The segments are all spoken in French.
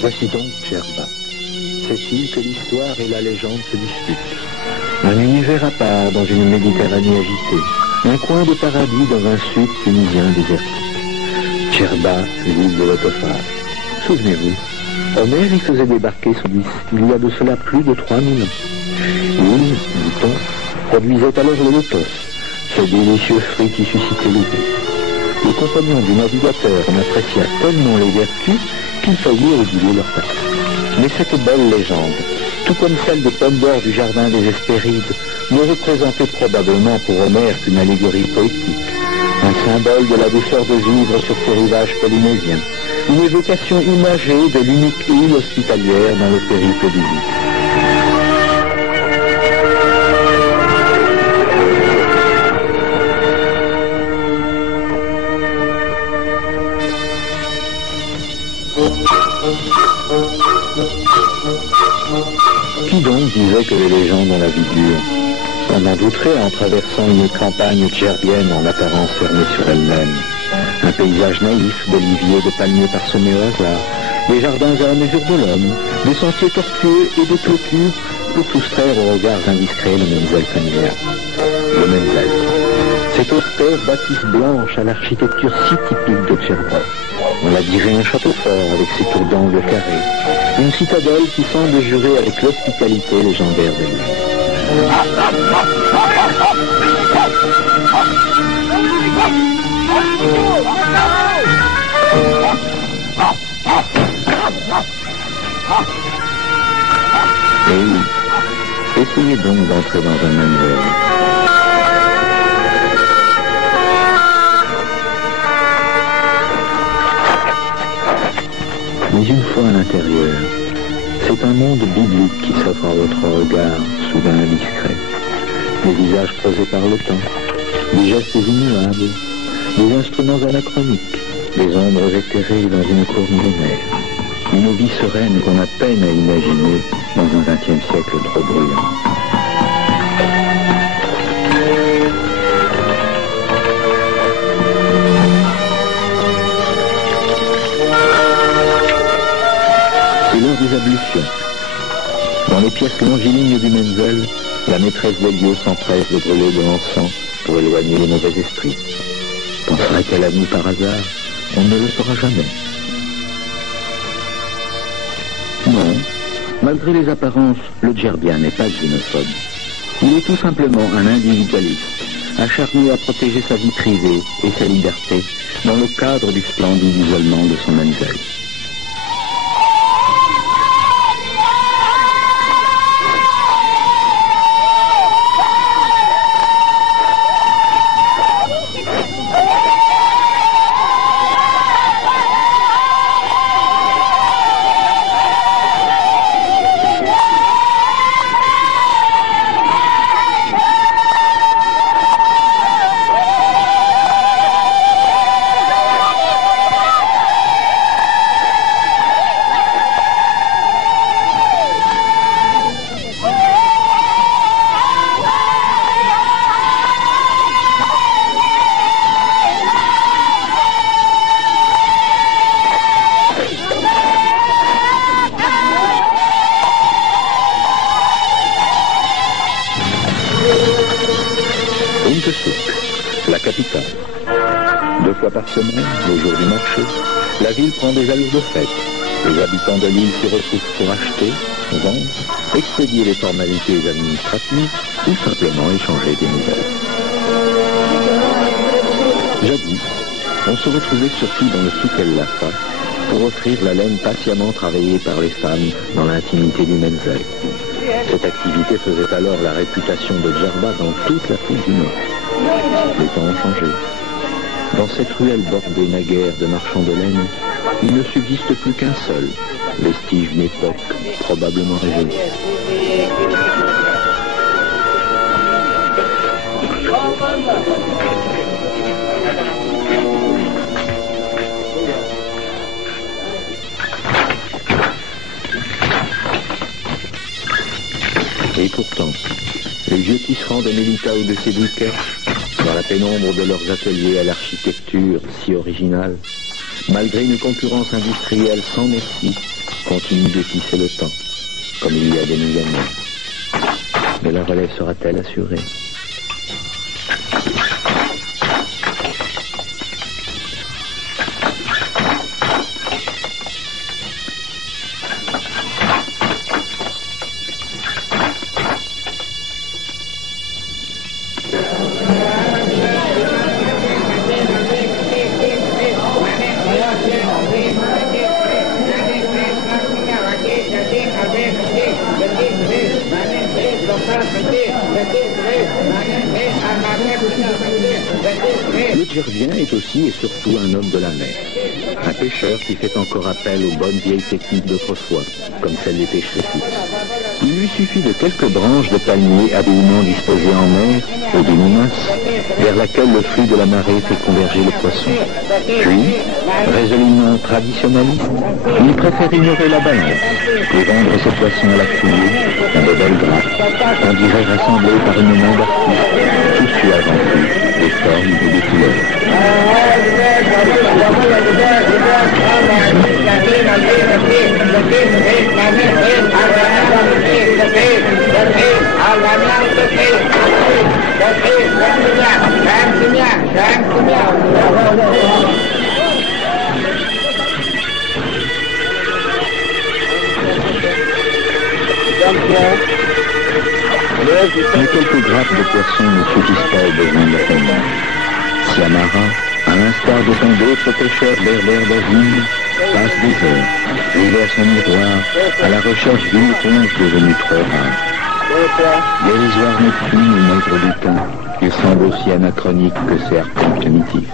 Voici donc Djerba, cette île que l'histoire et la légende se disputent. Un univers à part dans une Méditerranée agitée, un coin de paradis dans un sud tunisien désertique. Djerba, l'île de l'autophage. Souvenez-vous, Homère y faisait débarquer son disque il y a de cela plus de 3000 ans. L'île, dit-on, produisait alors le lotos, ce délicieux fruit qui suscitait l'idée. Les compagnons du navigateur en appréciaient tellement les vertus qu'ils faillit réguler leur taxe. Mais cette belle légende, tout comme celle des pommes d'or du jardin des Hespérides, ne représentait probablement pour Homère qu'une allégorie poétique, un symbole de la douceur de vivre sur ces rivages polynésiens, une évocation imagée de l'unique île hospitalière dans le périple d'Ulysse. Qui donc disait que les légendes ont la vie dure? On en douterait en traversant une campagne djerbienne en apparence fermée sur elle-même. Un paysage naïf d'oliviers, de palmiers parsemés au hasard, des jardins à la mesure de l'homme, des sentiers tortueux et des clôtures pour soustraire aux regards indiscrets le Menzel familial. Le Menzel, cette austère bâtisse blanche à l'architecture si typique de Djerba. On la dirait un château fort avec ses tours d'angle carrés, une citadelle qui semble jurer avec l'hospitalité légendaire de l'île. Et oui, essayez donc d'entrer dans un Menzel. Mais une fois à l'intérieur, c'est un monde biblique qui s'offre à votre regard, soudain indiscret. Des visages creusés par le temps, des gestes immuables, des instruments anachroniques, des ombres éthérées dans une cour millénaire. Une vie sereine qu'on a peine à imaginer dans un XXe siècle trop bruyant. C'est l'heure des ablutions. Dans les pièces longilignes du Menzel, la maîtresse des lieux s'empresse de brûler de l'encens pour éloigner les mauvais esprits. Penserait-elle à nous par hasard? On ne le saura jamais. Non, malgré les apparences, le djerbien n'est pas xénophobe. Il est tout simplement un individualiste, acharné à protéger sa vie privée et sa liberté dans le cadre du splendide isolement de son Menzel. La capitale. 2 fois par semaine, le jour du marché, la ville prend des allures de fête. Les habitants de l'île s'y retrouvent pour acheter, vendre, expédier les formalités administratives ou simplement échanger des nouvelles. Jadis, on se retrouvait surtout dans le souk El Lafa pour offrir la laine patiemment travaillée par les femmes dans l'intimité du Menzel. Cette activité faisait alors la réputation de Djerba dans toute l'Afrique du Nord. Les temps ont changé. Dans cette ruelle bordée naguère de marchands de laine, il ne subsiste plus qu'un seul, vestige d'une époque probablement révolue. Et pourtant, les les vieux tisserands de Mélita ou de ses briquets, dans la pénombre de leurs ateliers à l'architecture si originale, malgré une concurrence industrielle sans merci, continuent de tisser le temps, comme il y a des millénaires. Mais la relève sera-t-elle assurée ? Le Djerbien est aussi et surtout un homme de la mer, un pêcheur qui fait encore appel aux bonnes vieilles techniques d'autrefois, comme celles des pêcheries fixes. Il lui suffit de quelques branches de palmier habilement disposées en mer, ou d'une limace, vers laquelle le flux de la marée fait converger les poissons. Puis, résolument traditionnaliste, il préfère ignorer la balance et vendre ses poissons à la criée, dans de belles grappes, on dirait rassemblés par une main d'artiste, tous eu avant tout des formes et des couleurs. Mais quelques grappes de poissons ne suffisent pas aux besoins de la famille. Siamara, à l'instar de tant d'autres pêcheurs berbères d'Asie, passe des heures, rivés à son miroir, à la recherche d'une éponge devenue trop rare. Dérisoire Neptune ou maître du temps, il semble aussi anachronique que ses harpons primitifs.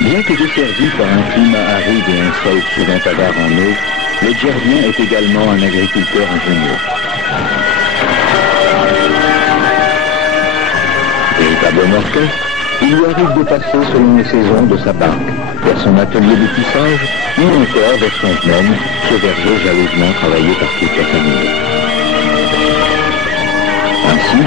Bien que desservi par un climat aride et un sol souvent avare en eau, le Djerbien est également un agriculteur ingénieux. Véritable orchestre, il lui arrive de passer selon les saisons de sa barque vers son atelier de tissage ou encore vers son domaine, ce verger jalousement travaillé par toute la famille. Ainsi,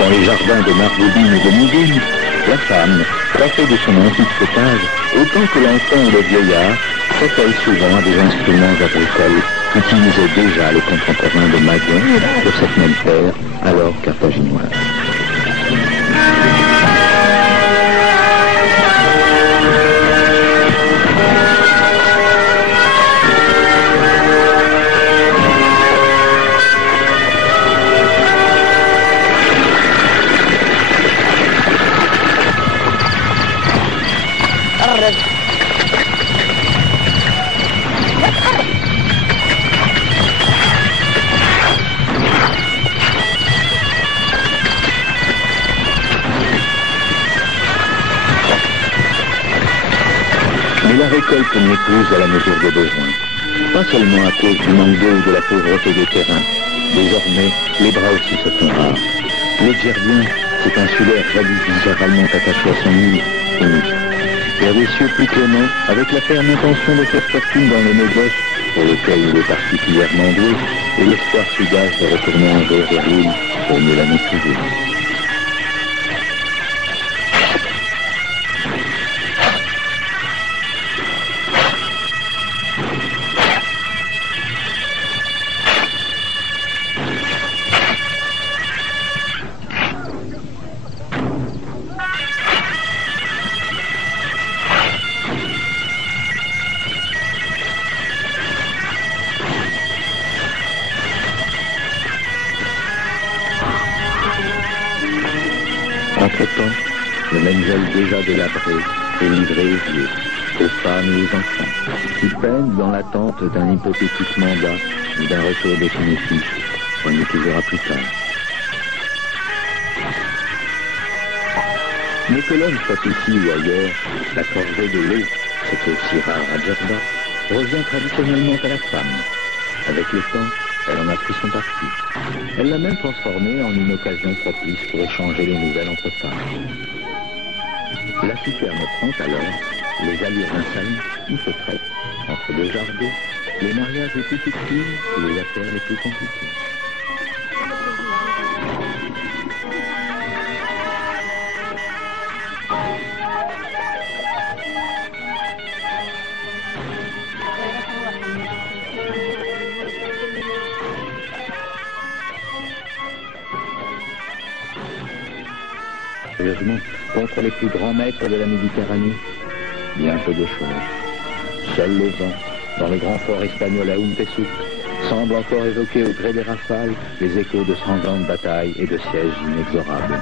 dans les jardins de Margoudine et de Moudine, la femme, coiffée de son antique potage, autant que l'enfant ou le vieillard, s'attelle souvent à des instruments agricoles qu'utilisaient déjà les contemporains de Magon de cette même terre, alors carthaginoise. Mais la récolte n'est plus à la mesure des besoins. Pas seulement à cause du manque d'eau ou de la pauvreté des terrains. Désormais, les bras aussi se font rares. Le Djerbien, cet insulaire jadis viscéralement attaché à son île, unique. Vers des cieux plus cléments, avec la ferme intention de faire fortune dans le négoce, pour lequel il est particulièrement doué, et l'espoir fugace de retourner un jour vers l'île pour mieux la maîtriser. Entre-temps, le Menzel déjà délabré est livré aux vieux, aux femmes et aux enfants, qui peinent dans l'attente d'un hypothétique mandat ou d'un retour définitif, on y épousera plus tard. Mais que l'homme soit ici ou ailleurs, la corvée de l'eau, ce qui est aussi rare à Djerba, revient traditionnellement à la femme. Avec le temps, Elle en a pris son parti. Elle l'a même transformée en une occasion propice pour échanger les nouvelles entre femmes. La citerne prend alors les allures d'un salon où se traitent, entre deux jardins, les mariages les plus subtils et les affaires les plus compliquées. Sérieusement, contre les plus grands maîtres de la Méditerranée, bien peu de choses. Seul le vent, dans le grand fort espagnol à Umtesuk, semble encore évoquer au gré des rafales les échos de sanglantes batailles et de sièges inexorables.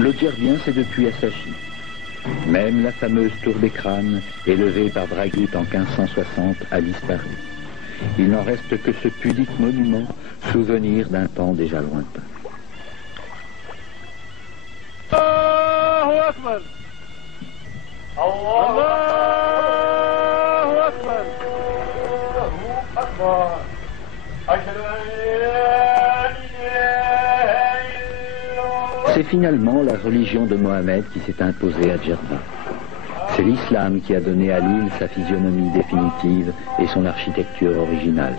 Le Djerbien s'est depuis assachi. Même la fameuse tour des crânes, élevée par Dragut en 1560, a disparu. Il n'en reste que ce pudique monument, souvenir d'un temps déjà lointain. أكبر الله أكبر أكبر أشهد أن لا إله إلا الله. C'est finalement la religion de Mohammed qui s'est imposée à Djerba. C'est l'islam qui a donné à l'île sa physionomie définitive et son architecture originale.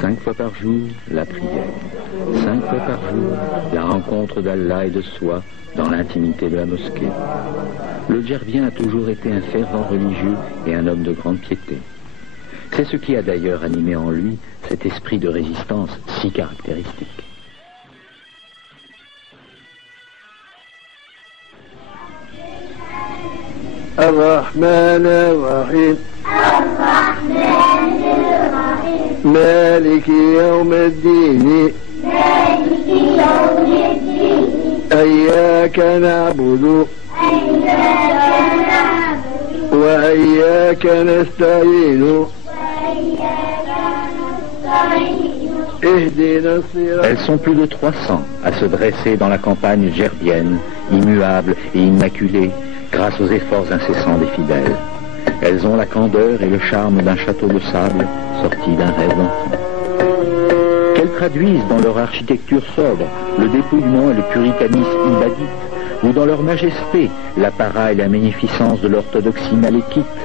Cinq fois par jour, la prière. 5 fois par jour, la rencontre d'Allah et de soi dans l'intimité de la mosquée. Le Djerbien a toujours été un fervent religieux et un homme de grande piété. C'est ce qui a d'ailleurs animé en lui cet esprit de résistance si caractéristique. الرحمن الرحيم مالك يوم الدين إياك نعبد وإياك نستعين اهدنا الصراط. Elles sont plus de 300 à se dresser dans la campagne djerbienne, immuables et immaculées, grâce aux efforts incessants des fidèles. Elles ont la candeur et le charme d'un château de sable sorti d'un rêve d'enfant. Qu'elles traduisent dans leur architecture sobre le dépouillement et le puritanisme ibadite, ou dans leur majesté l'apparat et la magnificence de l'orthodoxie malékite,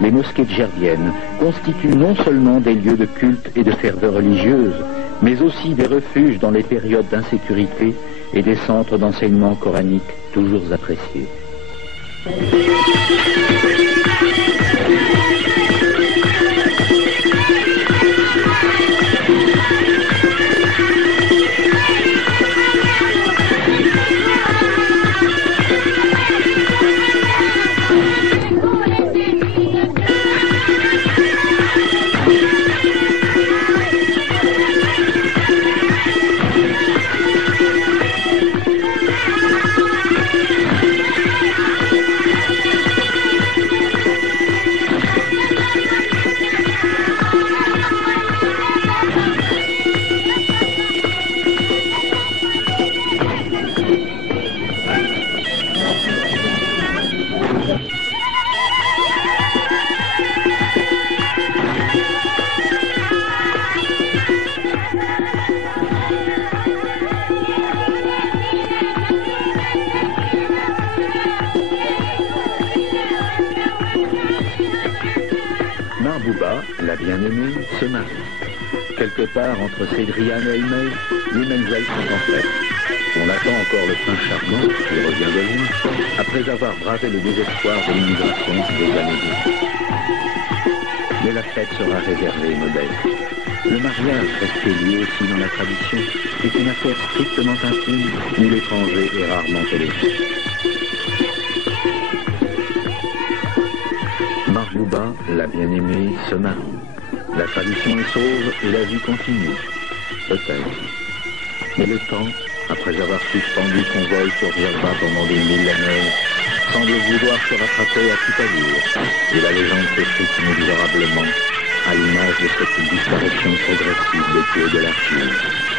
les mosquées djerbiennes constituent non seulement des lieux de culte et de ferveur religieuse, mais aussi des refuges dans les périodes d'insécurité et des centres d'enseignement coranique toujours appréciés. Marbouba, la bien-aimée, se marie. Quelque part entre Cédriane et Elmey, les mêmes sont en fête. On attend encore le prince charmant, qui revient de loin, après avoir bravé le désespoir de l'immigration des années 2000. Mais la fête sera réservée et modeste. Le mariage, resté lui aussi dans la tradition, est une affaire strictement intime où l'étranger est rarement toléré. Marbouba, la bien-aimée, se marie. La tradition est sauve et la vie continue. Peut-être. Mais le temps, après avoir suspendu son vol sur Djerba pendant des millénaires, semble vouloir se rattraper à toute allure, et la légende s'effrite inexorablement, à l'image de cette disparition progressive des pieds de la fille.